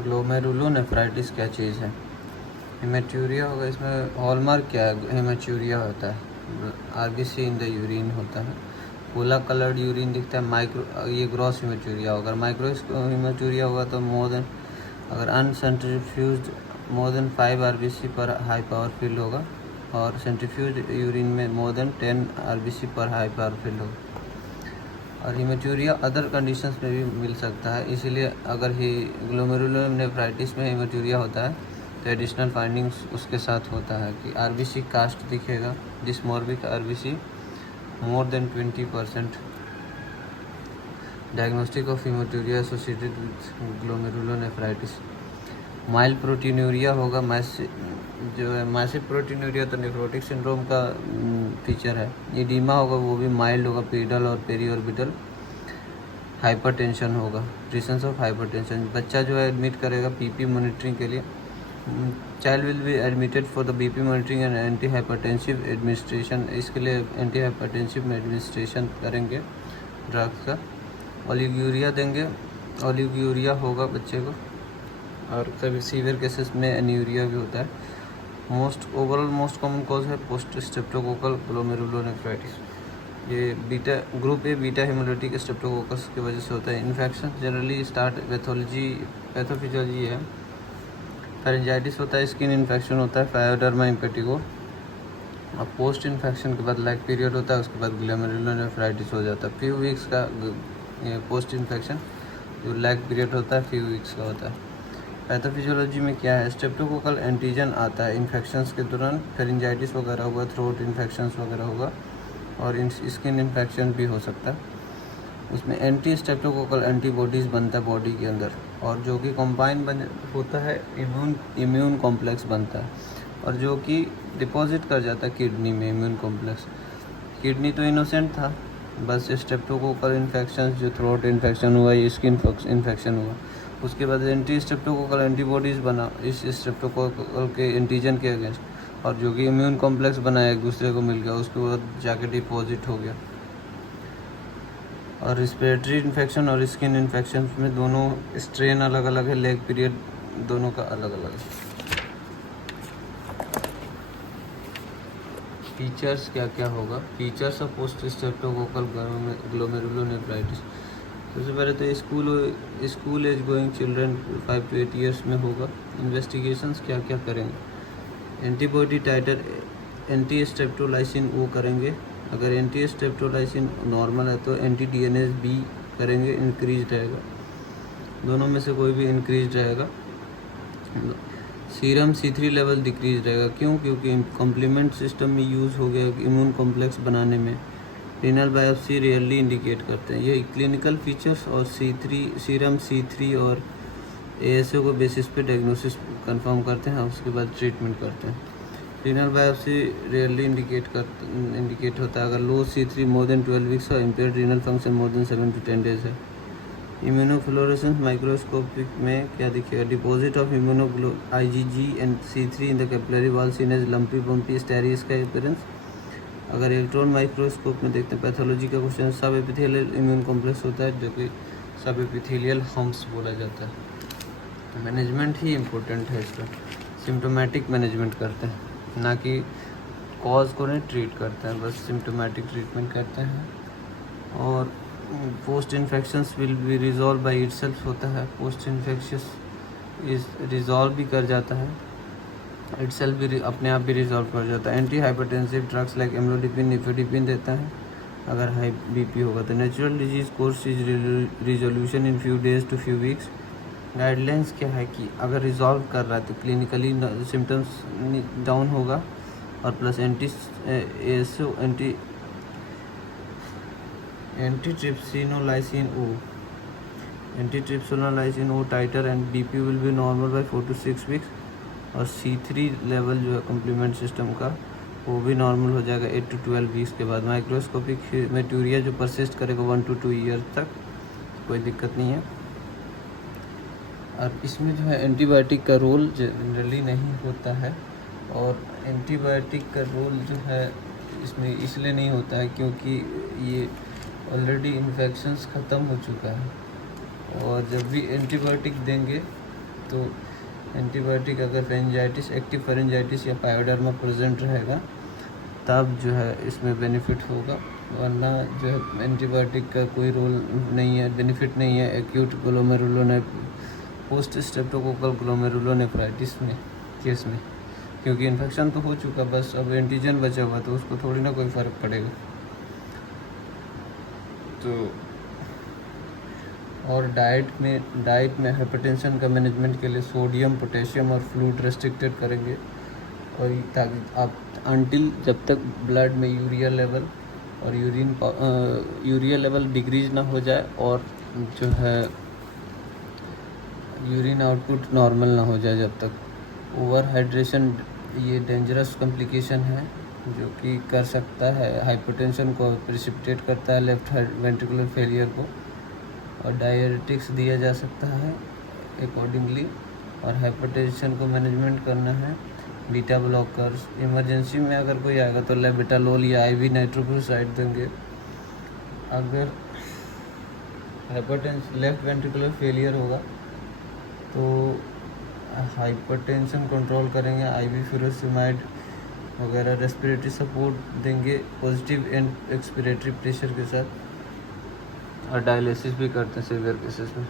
Glomerulonephritis क्या चीज़ है? हेमेटूरिया होगा। इसमें हॉलमार्क क्या है? हेमेटूरिया होता है, आरबीसी इन द यूरिन होता है, गोला कलर्ड यूरिन दिखता है। माइक्रो ये ग्रॉस हेमेटूरिया होगा। माइक्रो हेमेटूरिया होगा तो मोर देन, अगर अनसेंट्रीफ्यूज्ड मोर देन 5 आरबीसी पर हाई पावर फील्ड होगा, और सेंट्रीफ्यूज यूरिन में मोर देन 10 आरबीसी पर हाई पावर फील्ड होगा। और हेमेटूरिया अदर कंडीशंस में भी मिल सकता है, इसीलिए अगर ही ग्लोमेरुलोनेफ्राइटिस में हेमेटूरिया होता है तो एडिशनल फाइंडिंग्स उसके साथ होता है कि आरबीसी कास्ट दिखेगा, dysmorphic RBC more than 20%। Diagnostic of haematuria associated with glomerulonephritis. Mild proteinuria होगा। जो है मैसिव प्रोटीनूरिया तो नेफ्रोटिक सिंड्रोम का फीचर है। एडीमा होगा, वो भी माइल्ड होगा। पीडल और पेरीऑर्बिटल हाइपरटेंशन होगा। रीजंस ऑफ हाइपरटेंशन, बच्चा जो है एडमिट करेगा बीपी मॉनिटरिंग के लिए। Child will be admitted for the BP monitoring and antihypertensive administration. इसके लिए एंटी हाइपरटेंसिव एडमिनिस्ट्रेशन करेंगे ड्रग्स का। ओलिगोरिया देंगे, ओलिगोरिया होगा बच्चे को। और कभी सीवियर केसेस में एन्यूरिया भी होता है। मोस्ट कॉमन कॉज है पोस्ट स्ट्रेप्टोकोकल ग्लोमेरुलोनेफ्राइटिस। ये group A beta hemolytic Streptococcus की वजह से होता है। इन्फेक्शन जनरली स्टार्ट पैथोफिजियोलॉजी है। फेरेंजाइटिस होता है, स्किन इन्फेक्शन होता है, फायोडर्मा इम्पेटिगो। और पोस्ट इन्फेक्शन के बाद लैग पीरियड होता है, उसके बाद ग्लोमेरुलोनेफ्राइटिस हो जाता है। फ्यू वीक्स का पोस्ट इन्फेक्शन जो लैग पीरियड होता है फ्यू वीक्स का होता है। पैथोफिजियोलॉजी में क्या है? स्ट्रेप्टोकोकल एंटीजन आता है इन्फेक्शंस के दौरान। फेरेंजाइटिस वगैरह होगा, थ्रोट इन्फेक्शंस वगैरह होगा, और स्किन इन्फेक्शन भी हो सकता है। उसमें एंटी स्ट्रेप्टोकोकल एंटीबॉडीज़ बनता है बॉडी के अंदर, और जो कि कंबाइन होता है इम्यून कॉम्प्लेक्स बनता है, और जो कि डिपॉजिट कर जाता है किडनी में इम्यून कॉम्प्लेक्स। किडनी तो इनोसेंट था, बस स्ट्रेप्टोकोकल इन्फेक्शन, जो थ्रोट इन्फेक्शन हुआ, ये स्किन इन्फेक्शन हुआ, उसके बाद एंटी स्ट्रेप्टोकोकल एंटीबॉडीज़ बना इस स्ट्रेप्टोकोकल के एंटीजन के अगेंस्ट, और जो कि इम्यून कॉम्प्लेक्स बनाया एक दूसरे को मिल गया, उसके बाद जाके डिपॉजिट हो गया। और रिस्पिरेटरी इन्फेक्शन और स्किन इन्फेक्शन में दोनों स्ट्रेन अलग अलग है, लेग पीरियड दोनों का अलग अलग है। फीचर्स क्या क्या होगा? Features of post streptococcal glomerulonephritis. सबसे पहले तो school age going children 5 to 8 years में होगा। इन्वेस्टिगेशंस क्या क्या करेंगे? एंटीबॉडी टाइटर एंटी स्ट्रेप्टोलाइसिन वो करेंगे। अगर एंटी स्ट्रेप्टोलाइसिन नॉर्मल है तो एंटी डीएनएस बी करेंगे, इंक्रीज रहेगा। दोनों में से कोई भी इंक्रीज रहेगा। सीरम C3 लेवल डिक्रीज रहेगा। क्यों? क्योंकि कॉम्प्लीमेंट सिस्टम में यूज़ हो गया इम्यून कॉम्प्लेक्स बनाने में। रीनल बायोप्सी रियरली इंडिकेट करते हैं। ये क्लिनिकल फीचर्स और सीरम C3 और ASO को बेसिस पे डायग्नोसिस कंफर्म करते हैं, उसके बाद ट्रीटमेंट करते हैं। रीनल बायोप्सी रियरली इंडिकेट होता है अगर low C3 more than 12 weeks और impaired renal function more than 7 to 10 days है। इम्यूनोफ्लोरेसेंस माइक्रोस्कोपिक में क्या दिखेगा? Deposit of IgG and C3 in the capillary wall seen as lumpy bumpy starry इसका appearance. अगर इलेक्ट्रॉन माइक्रोस्कोप में देखते हैं, पैथोलॉजी का क्वेश्चन, सब एपिथेलियल इम्यून कॉम्प्लेक्स होता है, जो कि सब एपिथेलियल हम्प्स बोला जाता है। मैनेजमेंट ही इम्पोर्टेंट है इसका। सिम्टोमेटिक मैनेजमेंट करते हैं, ना कि कॉज को नहीं ट्रीट करते हैं, बस सिम्टोमेटिक ट्रीटमेंट करते हैं। और post infections will be resolve by itself होता है। पोस्ट इन्फेक्शंस इज रिजॉल्व भी कर जाता है, इटसेल्फ भी अपने आप भी रिजॉल्व कर जाता है। Anti hypertensive drugs like amlodipine nifedipine देता है अगर हाई बीपी होगा तो। Natural disease course is resolution in few days to few weeks. Guidelines क्या है कि अगर रिजॉल्व कर रहा है तो क्लिनिकली सिम्टम्स डाउन होगा, और plus antistreptolysin O titre and BP will be normal by 4 to 6 weeks. और C3 लेवल जो है कॉम्प्लीमेंट सिस्टम का, वो भी नॉर्मल हो जाएगा 8 to 12 वीक्स के बाद। माइक्रोस्कोपिक हेमेटूरिया जो परसिस्ट करेगा 1 to 2 ईयर तक, कोई दिक्कत नहीं है। और इसमें जो है एंटीबायोटिक का रोल जनरली नहीं होता है, और एंटीबायोटिक का रोल जो है इसमें इसलिए नहीं होता है क्योंकि ये ऑलरेडी इन्फेक्शंस ख़त्म हो चुका है, और जब भी एंटीबायोटिक देंगे तो एंटीबायोटिक अगर फेरेंजाइटिस, एक्टिव फेरेंजाइटिस या पायोडर्मा प्रेजेंट रहेगा तब जो है इसमें बेनिफिट होगा, वरना जो है एंटीबायोटिक का कोई रोल नहीं है, बेनिफिट नहीं है एक्यूट पोस्ट स्ट्रेप्टोकोकल ग्लोमेरुलोनेफ्राइटिस में केस में, क्योंकि इन्फेक्शन तो हो चुका, बस अब एंटीजन बचा हुआ तो उसको थोड़ी ना कोई फ़र्क पड़ेगा। तो और डाइट में हाइपरटेंशन का मैनेजमेंट के लिए सोडियम, पोटेशियम और फ्लूइड रेस्ट्रिक्टेड करेंगे, और ताकि आप अनटिल जब तक ब्लड में यूरिया लेवल डिक्रीज ना हो जाए और जो है यूरिन आउटपुट नॉर्मल ना हो जाए जब तक। ओवर हाइड्रेशन ये डेंजरस कॉम्प्लिकेशन है जो कि कर सकता है, हाइपरटेंशन को प्रिसिपिटेट करता है, लेफ्ट वेंट्रिकुलर फेलियर को, और डायरेटिक्स दिया जा सकता है अकॉर्डिंगली। और हाइपरटेंशन को मैनेजमेंट करना है, बीटा ब्लॉकर्स, इमरजेंसी में अगर कोई आएगा तो लेबेटालोल या आईवी नाइट्रोक्लोसाइड देंगे। अगर लेफ्ट वेंट्रिकुलर फेलियर होगा तो हाइपरटेंशन कंट्रोल करेंगे, आईवी फुरोसेमाइड वगैरह, रेस्पिरेटरी सपोर्ट देंगे पॉजिटिव एंड एक्सपिरेटरी प्रेशर के साथ, और डायलिसिस भी करते हैं सीवियर केसेस में।